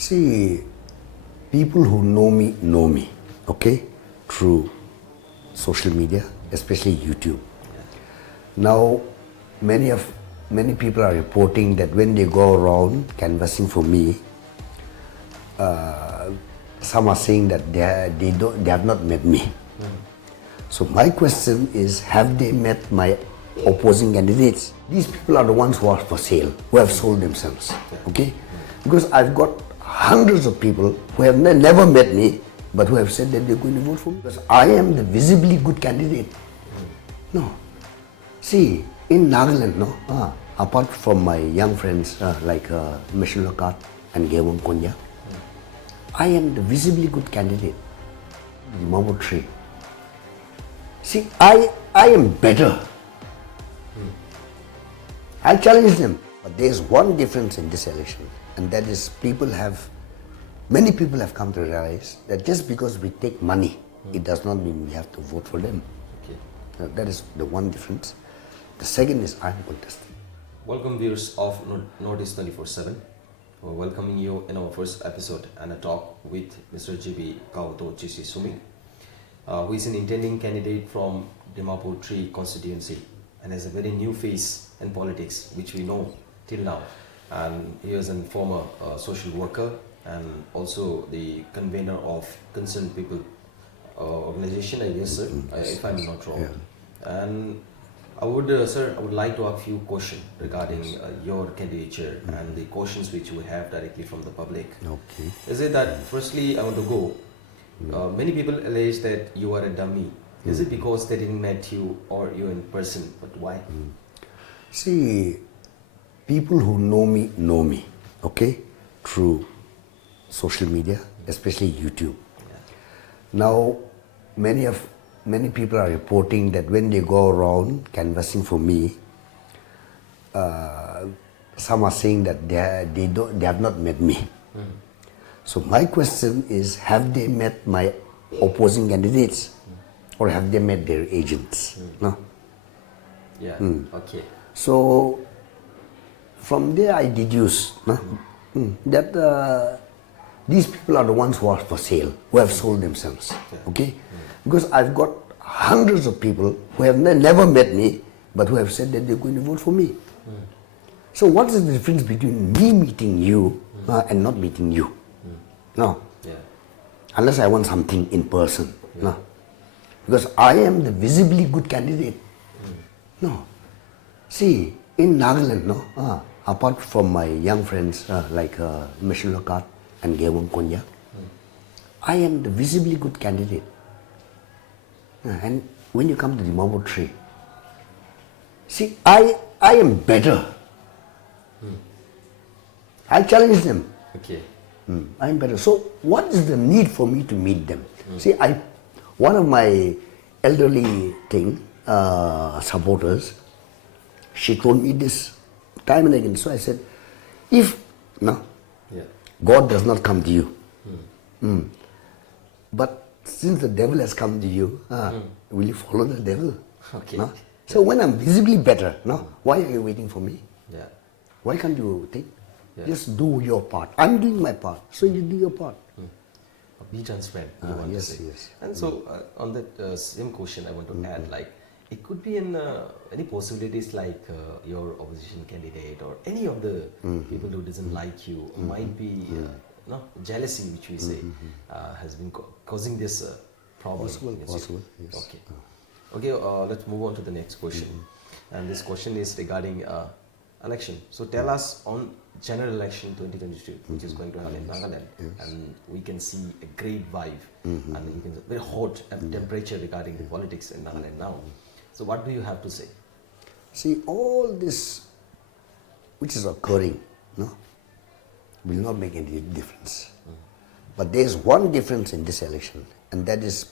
See, people who know me, okay, through social media, especially YouTube. Now, many people are reporting that when they go around canvassing for me, some are saying that they have not met me. So my question is, have they met my opposing candidates? These people are the ones who are for sale, who have sold themselves, okay? Because I've got hundreds of people who have never met me, but who have said that they're going to vote for me. Because I am the visibly good candidate. No. See, in Nagaland, no, apart from my young friends like Michelle Lakat and Gewon Konya, I am the visibly good candidate. Mabo Tree. See, I am better. I challenge them. But there's one difference in this election, and that is many people have come to realize that just because we take money, it does not mean we have to vote for them. Okay. That is the one difference. The second is I'm contesting. Welcome viewers of Northeast 24/7. We're welcoming you in our first episode and a talk with Mr. GB Kahuto Chishi Sumi, who is an intending candidate from Dimapur Tree constituency and has a very new face in politics, which we know till now. And he is a former social worker and also the convener of Concerned People organization, I guess, sir, if I'm not wrong. Yeah. And I would like to ask you questions regarding your candidature and the questions which we have directly from the public. Okay. Is it that, firstly, I want to go, many people allege that you are a dummy. Is it because they didn't meet you or you in person, but why? See, people who know me, okay, through social media, especially YouTube. Now, many people are reporting that when they go around canvassing for me, some are saying that they have not met me. So my question is, have they met my opposing candidates, or have they met their agents? No. Yeah. Okay. So from there I deduce that these people are the ones who are for sale, who have sold themselves, okay? Because I've got hundreds of people who have never met me, but who have said that they're going to vote for me. So what is the difference between me meeting you and not meeting you? No. Yeah. Unless I want something in person. No. Because I am the visibly good candidate. No. See, in Nagaland, no, apart from my young friends like Michelle Lakat and Gewon Konya, I am the visibly good candidate. And when you come to the Mabo Tree, see, I am better. I challenge them. Okay. I am better. So what is the need for me to meet them? See, one of my elderly supporters, she told me this time and again. So I said, if God does not come to you, but since the devil has come to you, will you follow the devil? Okay. No? So when I'm visibly better, why are you waiting for me? Yeah. Why can't you think? Yeah. Just do your part. I'm doing my part, so you do your part. Be transparent. Yes. And so on that same question, I want to add, like, it could be in any possibilities like your opposition candidate or any of the people who doesn't like you might be jealousy, which we say has been causing this problem. Possible. Yes. Okay. Let's move on to the next question. And this question is regarding election. So tell us on general election 2022, which is going to happen in Nagaland, and we can see a great vibe and we can very hot temperature regarding the politics in Nagaland now. So what do you have to say? See, all this which is occurring, will not make any difference. But there is one difference in this election, and that is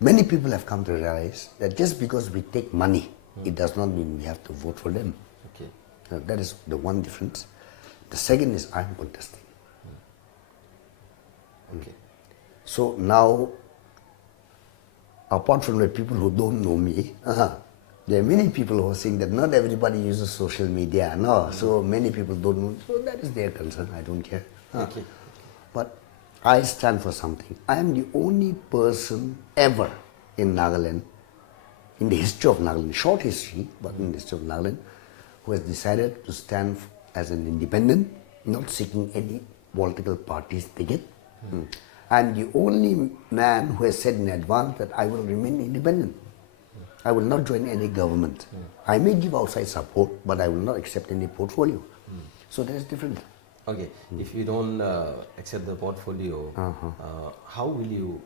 many people have come to realize that just because we take money, it does not mean we have to vote for them. Okay. That is the one difference. The second is I'm contesting. Okay. So now, apart from the people who don't know me, There are many people who are saying that not everybody uses social media. No, so many people don't know. So that is their concern. I don't care. Okay. But I stand for something. I am the only person ever in Nagaland, in the history of Nagaland, short history, but in the history of Nagaland, who has decided to stand as an independent, not seeking any political party's ticket. I'm the only man who has said in advance that I will remain independent. I will not join any government. I may give outside support, but I will not accept any portfolio. So that's different. Okay, if you don't accept the portfolio, how will you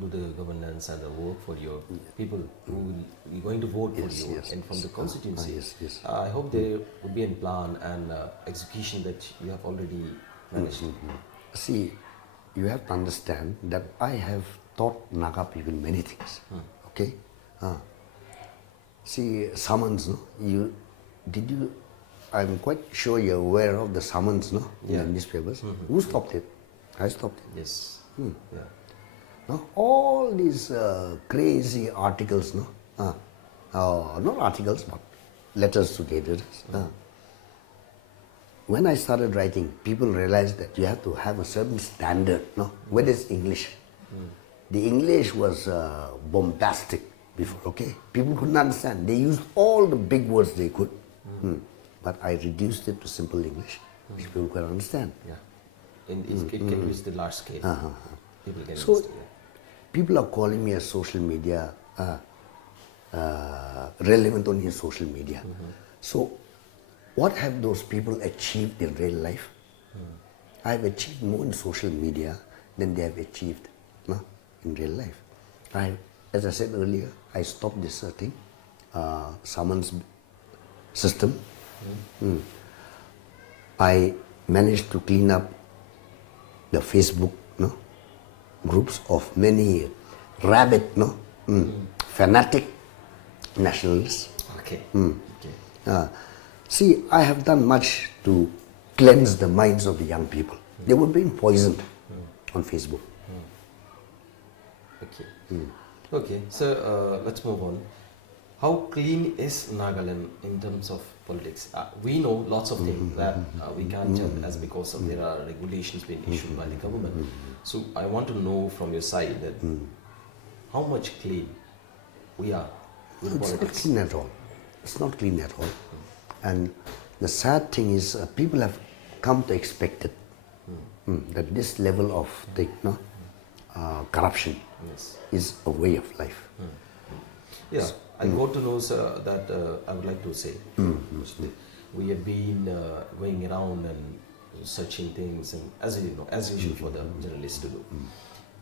do the governance and the work for your people who will be going to vote for you and from the constituency? Yes. I hope there would be a plan and execution that you have already managed. See, you have to understand that I have taught Naga people many things. Okay? See, summons, no? I'm quite sure you're aware of the summons, no? In the newspapers. Who stopped it? I stopped it. Yes. Yeah. No? All these crazy articles, no? Not articles, but letters to the editors. When I started writing, people realized that you have to have a certain standard, no? Whether it's English. The English was bombastic before, okay? People couldn't understand. They used all the big words they could. But I reduced it to simple English, which people could understand. Yeah. And it can use the large scale. People can So, understand. people are calling me a social media, relevant only in social media. So, what have those people achieved in real life? I have achieved more in social media than they have achieved, no, in real life. As I said earlier, I stopped this thing, summons system. I managed to clean up the Facebook, no, groups of many rabid, no, fanatic nationalists. Okay. See, I have done much to cleanse the minds of the young people. They were being poisoned on Facebook. Okay. Okay, so let's move on. How clean is Nagaland in terms of politics? We know lots of things that we can't tell as because of there are regulations being issued by the government. So I want to know from your side that how much clean we are with It's not politics. clean at all. It's not clean at all. And the sad thing is, people have come to expect it, that this level of thing, no, corruption Yes. is a way of life. Yeah, I got to know, sir, that I would like to say we have been going around and searching things, and as you know, as usual for the journalists to do.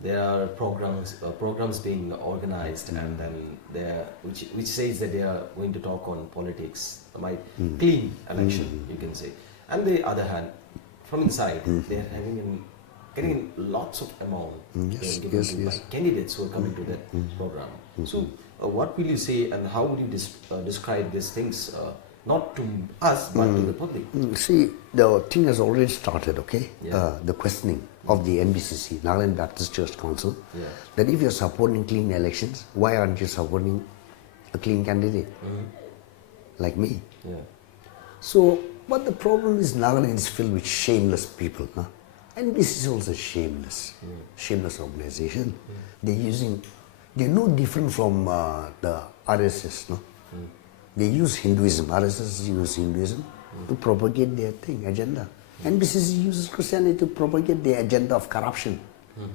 There are programs being organized, and then there which says that they are going to talk on politics, clean election, you can say. And the other hand, from inside, they are getting lots of amount given to by candidates who are coming to that program. So, what will you say, and how would you describe these things, not to us but to the public? See, the thing has already started, okay? Yeah. The questioning of the NBCC, Nagaland Baptist Church Council, Yeah. that if you're supporting clean elections, why aren't you supporting a clean candidate like me? Yeah. So, but the problem is Nagaland is filled with shameless people. Huh? NBCC is also shameless organization. They're no different from the RSS, no? They use Hinduism, RSS use Hinduism to propagate their agenda. NBCC uses Christianity to propagate their agenda of corruption.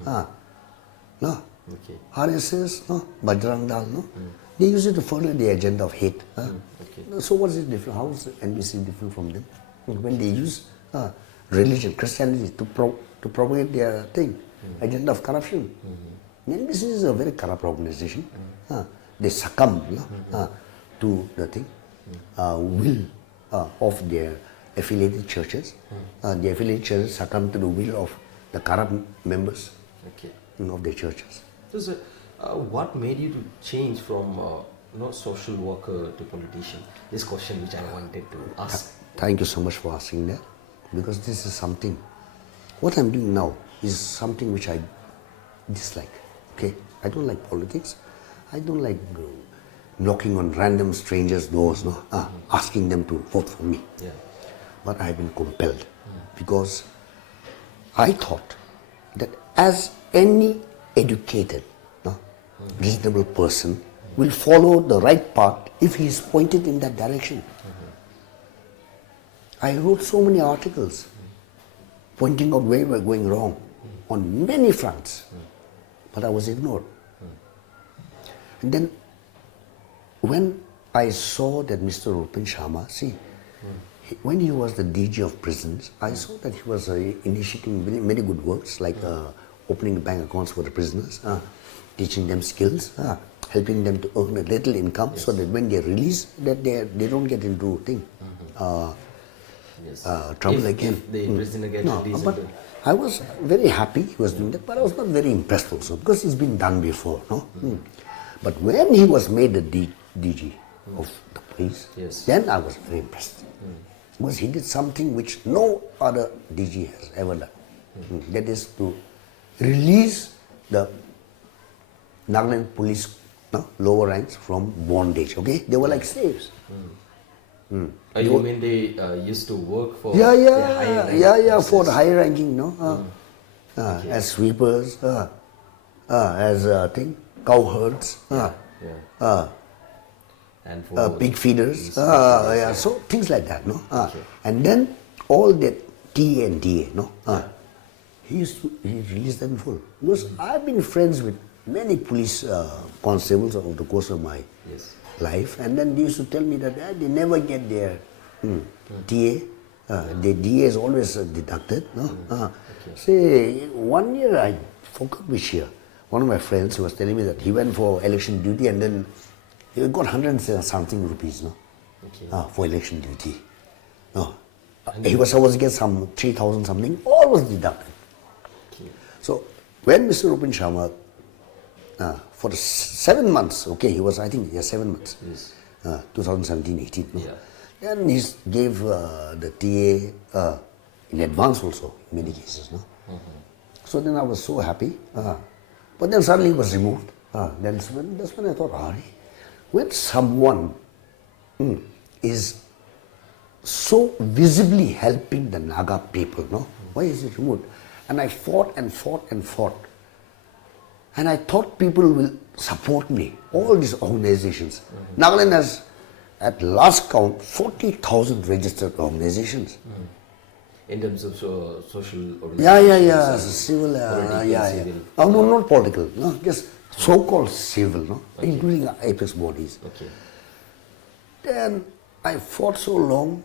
No? Okay. RSS, no? Bajrang Dal, no? They use it to further their agenda of hate. Okay. So what's it different? How is NBC different from them? When they use religion, Christianity to propagate their agenda of corruption. NBC is a very corrupt organization. They succumb to the will of their affiliated churches. The affiliated churches succumb to the will of the corrupt members Okay. of their churches. So, sir, what made you to change from social worker to politician? This question which I wanted to ask. Thank you so much for asking that, because this is something, what I'm doing now is something which I dislike. Okay, I don't like politics. I don't like knocking on random strangers' doors, no, asking them to vote for me. Yeah. But I have been compelled because I thought that as any educated, no, reasonable person will follow the right path if he is pointed in that direction. I wrote so many articles pointing out where we were going wrong on many fronts, but I was ignored. And then when I saw that Mr. Rupin Sharma, see, when he was the DG of prisons, I saw that he was initiating many good works like opening bank accounts for the prisoners, teaching them skills, helping them to earn a little income so that when they release, that they don't get into trouble again. If the prisoner gets a decent but I was very happy he was doing that, but I was not very impressed also because it's been done before. No? But when he was made the DG of the police, then I was very impressed. Because he did something which no other DG has ever done. That is to release the Nagaland police lower ranks from bondage. Okay, they were like slaves. You mean they used to work for for the higher ranking, no? As sweepers, as cowherds, and for pig feeders, so things like that, no? And then all that TA and DA, no? He released them full. Because I've been friends with many police constables over the course of my life, and then they used to tell me that they never get their TA. The DA is always deducted. No? Say, 1 year, I forgot which year, one of my friends was telling me that he went for election duty and then he got 100 something rupees, no? For election duty. No. He was supposed to get some 3,000 something, all was deducted. So when Mr. Rupin Sharma, for 7 months, he was, I think, 7 months, 2017-18, no? Then he gave the TA in advance also, in many cases, no? So then I was so happy, but then suddenly it was removed. That's when I thought, when someone is so visibly helping the Naga people, no? Why is it removed? And I fought and fought and fought. And I thought people will support me, all these organizations. Nagaland has, at last count, 40,000 registered organizations. In terms of social organizations? Civil, civil. Oh, no, not political, no, just so-called civil, no? Including apex bodies. Then I fought so long,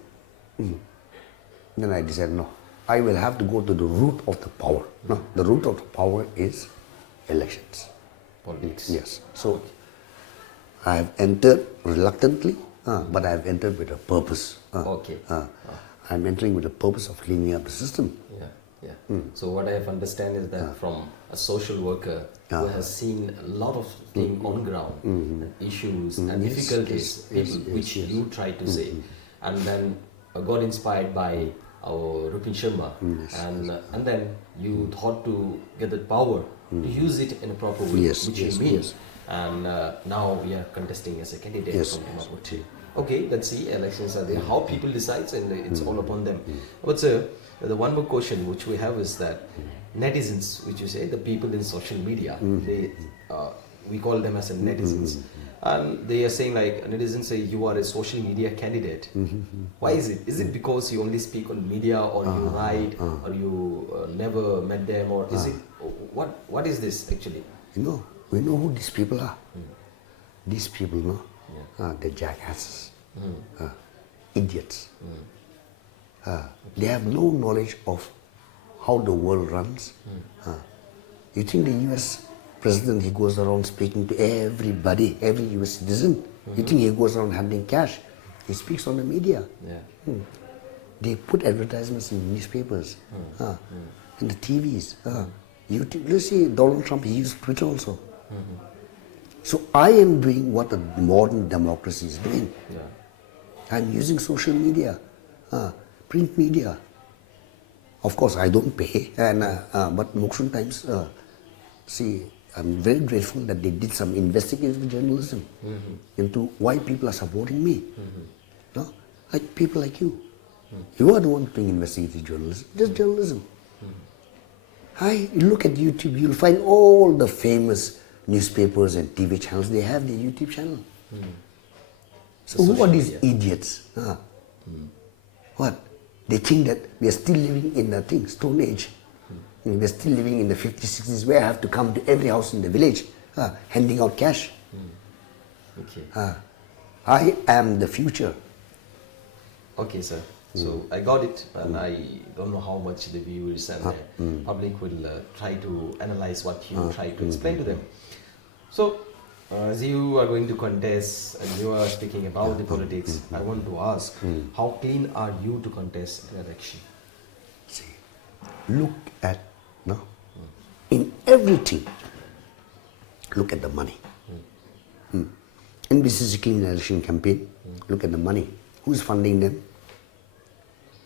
then I decided, no, I will have to go to the root of the power. No, the root of the power is elections. Politics. Yes. So I have entered reluctantly, but I have entered with a purpose. I'm entering with the purpose of cleaning up the system. So what I have understand is that from a social worker who has seen a lot of things on ground, issues and difficulties, which you try to say, and then got inspired by our Rupin Sharma, and then you thought to get the power to use it in a proper way, which you mean. And now we are contesting as a candidate from Dimapur. Okay, let's see, elections are there. How people decide, and it's all upon them. But sir, the one more question which we have is that netizens, which you say, the people in social media, they we call them as a netizens. And they are saying like, netizens say you are a social media candidate. Why is it? Is it because you only speak on media, or you write, or you never met them, or is it, what is this actually? We know who these people are. These people, they're jackasses, idiots. They have no knowledge of how the world runs. You think the US president, he goes around speaking to everybody, every US citizen? You think he goes around handing cash? He speaks on the media. They put advertisements in newspapers, in the TVs. You see Donald Trump, he used Twitter also. So I am doing what a modern democracy is doing. I'm using social media, print media. Of course, I don't pay, and but Mokshun Times, see, I'm very grateful that they did some investigative journalism into why people are supporting me. No? Like people like you. You are the one doing investigative journalism. Just journalism. You look at YouTube, you'll find all the famous newspapers and TV channels, they have their YouTube channel. So who are these idiots? What? They think that we are still living in the Stone Age. We're still living in the 50s, 60s, where I have to come to every house in the village, handing out cash. Okay. I am the future. Okay, sir. So I got it, and I don't know how much the viewers and the public will try to analyze what you try to explain to them. So, as you are going to contest and you are speaking about the politics, I want to ask, how clean are you to contest an election? See, look at, in everything, look at the money. NBCC Clean Election Campaign, look at the money. Who's funding them?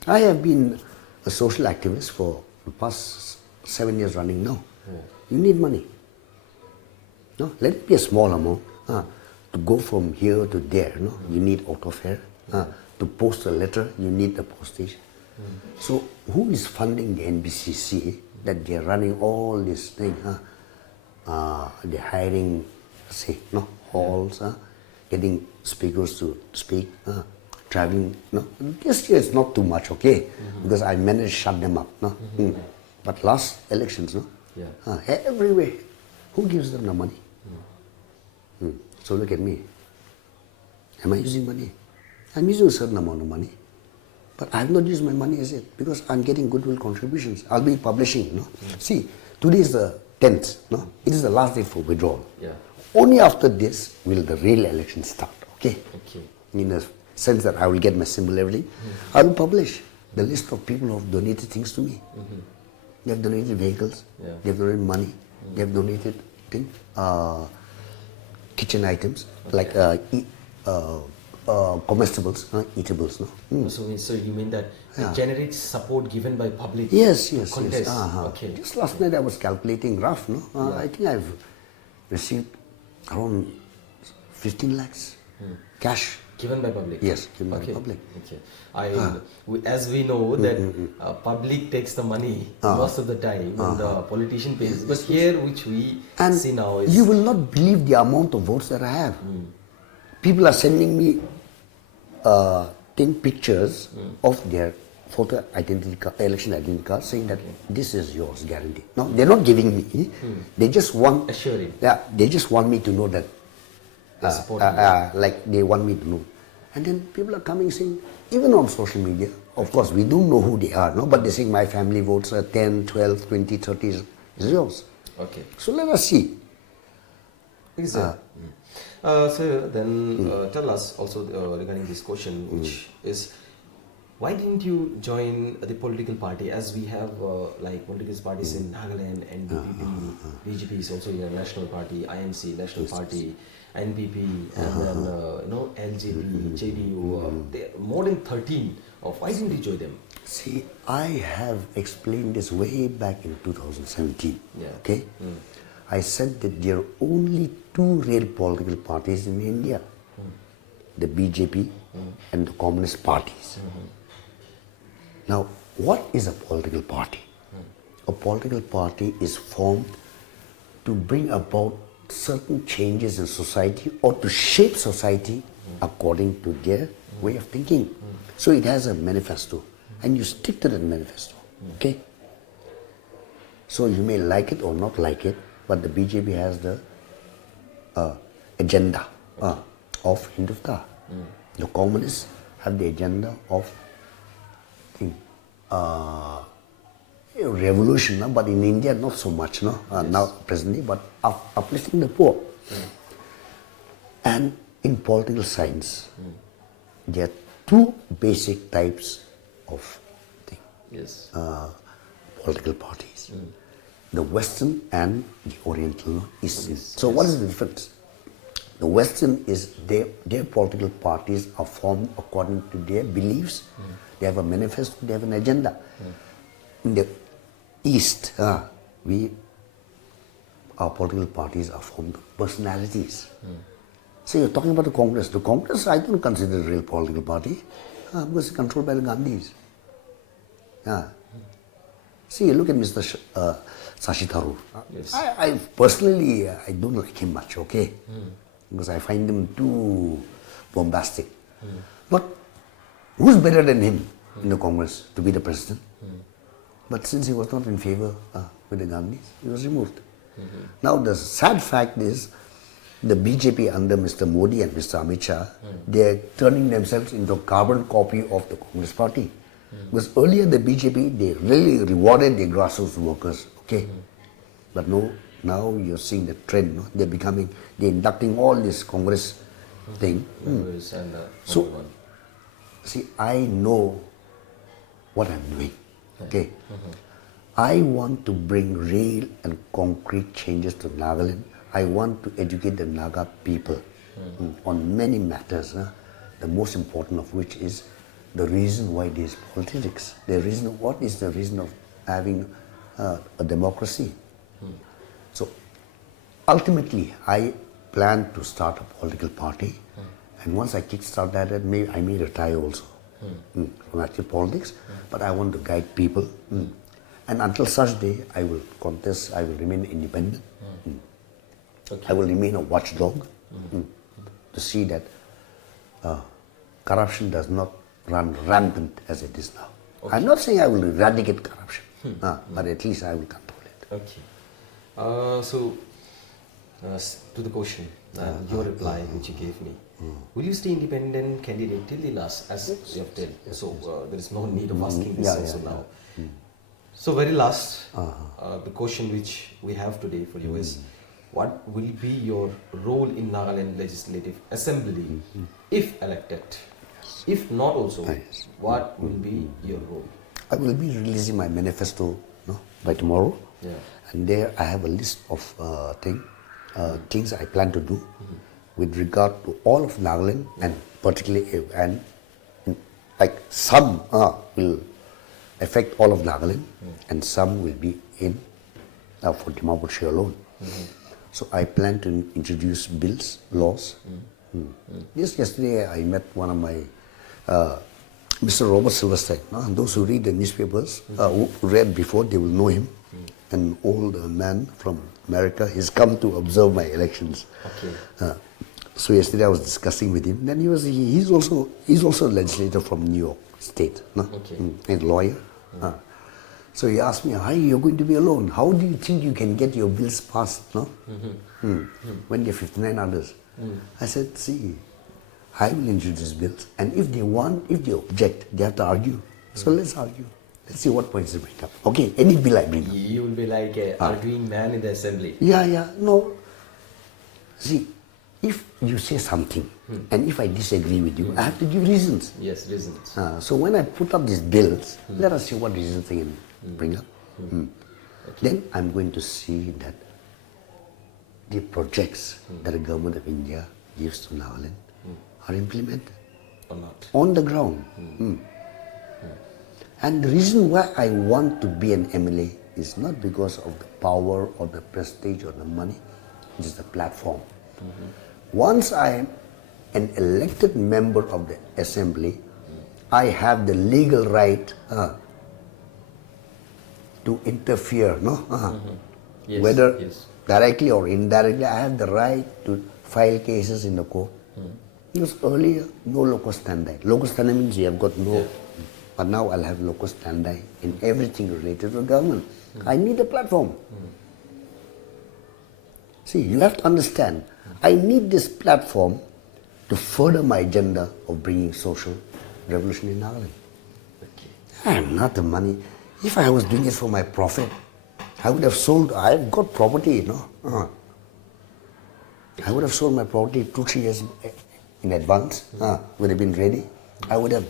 I have been a social activist for the past 7 years running now. You need money. No? Let it be a small amount. To go from here to there, you need auto fare. To post a letter, you need the postage. So who is funding the NBCC that they're running all this thing? They're hiring, halls, getting speakers to speak, traveling. This year it's not too much, okay? Because I managed to shut them up. But last elections, everywhere, who gives them the money? So look at me. Am I using money? I'm using a certain amount of money. But I have not used my money as yet because I'm getting goodwill contributions. I'll be publishing. See, today is the 10th. It is the last day for withdrawal. Only after this will the real election start. Okay? In a sense that I will get my symbol, everything. I will publish the list of people who have donated things to me. They have donated vehicles. They have donated money. They have donated kitchen items like comestibles, eatables. So you mean that it generates support given by public? Yes. Contest. Okay. Just last night I was calculating rough. I think I've received around 15 lakhs cash. Given by public? Yes, given by public. Okay. As we know that public takes the money most of the time and the politician pays. But here which we see now is... You will not believe the amount of votes that I have. People are sending me pictures of their photo identity card, election identity card, saying that this is yours, guaranteed. No, they're not giving me. They just want... Assuring. Yeah, they just want me to know that like they want me to know. And then people are coming saying, even on social media, of course we don't know who they are, but they're saying my family votes are 10, 12, 20, 30 is yours. Okay. So let us see. Exactly. So then tell us also regarding this question, which is, why didn't you join the political party, as we have like political parties in Nagaland, NPP, BJP is also a national party, INC, national party, NPP, and then LJP, JDU, there are more than 13. Why didn't you join them? See, I have explained this way back in 2017. Okay, I said that there are only two real political parties in India: the BJP and the Communist parties. Now, what is a political party? A political party is formed to bring about certain changes in society or to shape society according to their way of thinking. So it has a manifesto and you stick to that manifesto. Okay? So you may like it or not like it, but the BJP has the agenda of Hindutva. The communists have the agenda of revolution, but in India not so much, now presently, but uplifting the poor. And in political science, there are two basic types of political parties: the Western and the Oriental, Eastern. So what is the difference? The Western is their political parties are formed according to their beliefs. They have a manifesto, they have an agenda. In the East, we our political parties are formed of personalities. So you're talking about the Congress. The Congress, I don't consider a real political party because it's controlled by the Gandhis. Yeah. See, look at Mr. Shashi Tharoor. Yes. I personally, I don't like him much, okay? Because I find him too bombastic. But who's better than him in the Congress to be the president? But since he was not in favor with the Gandhis, he was removed. Now the sad fact is, the BJP under Mr. Modi and Mr. Amit Shah, they're turning themselves into a carbon copy of the Congress party. Because earlier the BJP, they really rewarded their grassroots workers, okay? But no, now you're seeing the trend, no? They're inducting all this Congress thing. Members and So, everyone. see, I know what I'm doing, okay? I want to bring real and concrete changes to Nagaland. I want to educate the Naga people on many matters, the most important of which is the reason why there is politics. What is the reason of having a democracy? So ultimately, I plan to start a political party, and once I kickstart that, I may retire also from active politics, but I want to guide people. And until such day, I will contest, I will remain independent. I will remain a watchdog to see that corruption does not run rampant as it is now. I'm not saying I will eradicate corruption, but at least I will control it. Okay. To the question, your reply which you gave me. Will you stay independent candidate till the last, as you have told? So there is no need of asking this also now. So very last, the question which we have today for you is, what will be your role in Nagaland Legislative Assembly if elected? If not also, what will be your role? I will be releasing my manifesto by tomorrow. Yeah. And there I have a list of things I plan to do with regard to all of Nagaland, and particularly, and like some will affect all of Nagaland and some will be in for Dimapur alone. So I plan to introduce bills, laws. Just yesterday I met one of my Mr. Robert Silverstein. Those who read the newspapers, who read before, they will know him. An old man from America. He's come to observe my elections. Okay. So yesterday I was discussing with him. Then he's also a legislator from New York State. Okay. And a lawyer. So he asked me, "Hi, you're going to be alone. How do you think you can get your bills passed? When there are 59 others?" I said, "See, I will introduce bills, and if they object, they have to argue. So let's argue. Let's see what points they bring up. Okay, any bill I bring up." You will be like an arguing man in the assembly. Yeah, no. See, if you say something, and if I disagree with you, I have to give reasons. Yes, reasons. So when I put up these bills, let us see what reasons they can bring up. Then I'm going to see that the projects that the government of India gives to Nagaland are implemented Or not. on the ground. And the reason why I want to be an MLA is not because of the power or the prestige or the money, it is the platform. Once I am an elected member of the assembly, I have the legal right to interfere, Yes, whether yes. directly or indirectly. I have the right to file cases in the court. Because earlier, no locus standi. Locus standi means you have got no, but now I'll have locus standi in everything related to government. I need a platform. See, you have to understand, I need this platform to further my agenda of bringing social revolution in Nagaland. Okay. I am not the money. If I was doing it for my profit, I would have sold, I've got property, I would have sold my property 2-3 years in advance, would have been ready. I would have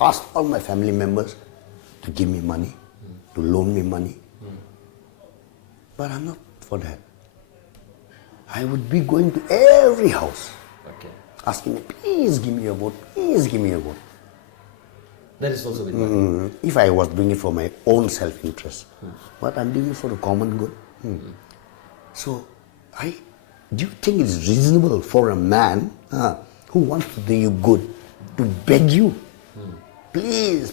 asked all my family members to give me money, to loan me money. But I'm not for that. I would be going to every house, asking me, please give me a vote, please give me a vote. That is also with money. If I was doing it for my own self-interest. But I'm doing it for the common good. So, do you think it's reasonable for a man who wants to do you good to beg you, please,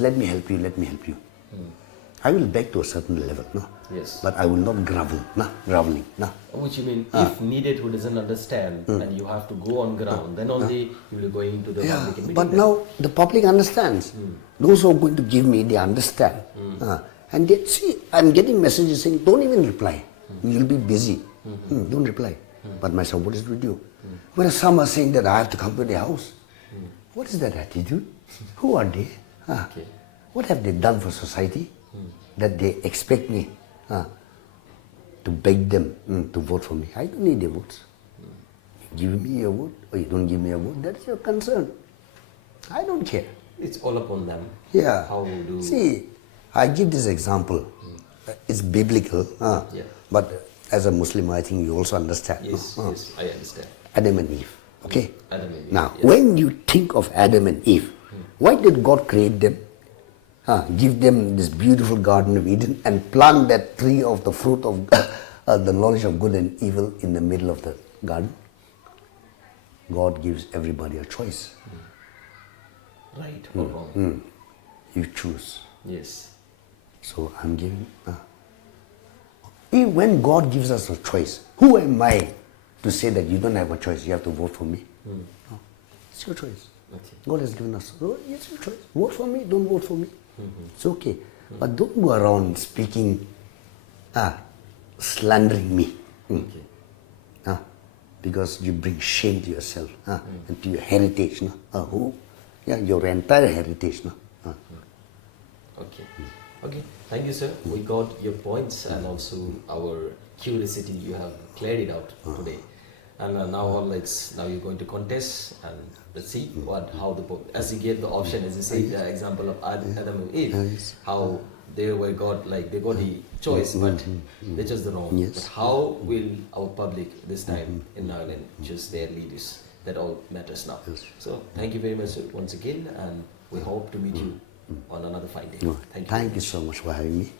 let me help you, let me help you. I will beg to a certain level, no? Yes. But I will not groveling, no? Which you mean, if needed, who doesn't understand, and you have to go on ground, then only you will go into the public and meet But them. now the public understands. Those who are going to give me, they understand. And they see, I'm getting messages saying, don't even reply. You'll be busy. Don't reply. But myself, what is with you? Whereas some are saying that I have to come to their house. What is that attitude? Who are they? Okay. What have they done for society that they expect me to beg them to vote for me? I don't need their votes. You give me a vote or you don't give me a vote, that's your concern. I don't care. It's all upon them. Yeah. How do... See, I give this example. It's biblical, but as a Muslim, I think you also understand. Yes, yes, I understand. Adam and Eve. Okay? Adam and Eve, Now, yes. when you think of Adam and Eve, why did God create them? Give them this beautiful Garden of Eden and plant that tree of the fruit of the knowledge of good and evil in the middle of the garden? God gives everybody a choice. Right or wrong? You choose. Yes. So I'm giving. When God gives us a choice, who am I to say that you don't have a choice, you have to vote for me? No. It's your choice. Okay. God has given us, it's your choice. Vote for me, don't vote for me. It's okay. But don't go around speaking, slandering me. Okay. Because you bring shame to yourself and to your heritage. Your entire heritage. Okay. Okay. Thank you, sir. We got your points and also our curiosity. You have cleared it out today. And now you're going to contest and let's see how as you gave the option, as you say the example of Adam and Eve, how they got the choice, but they chose the wrong. Yes. But how will our public this time in Ireland choose their leaders? That all matters now. Yes. So thank you very much once again, and we hope to meet you on another fine day. No, Thank you. thank you so much for having me.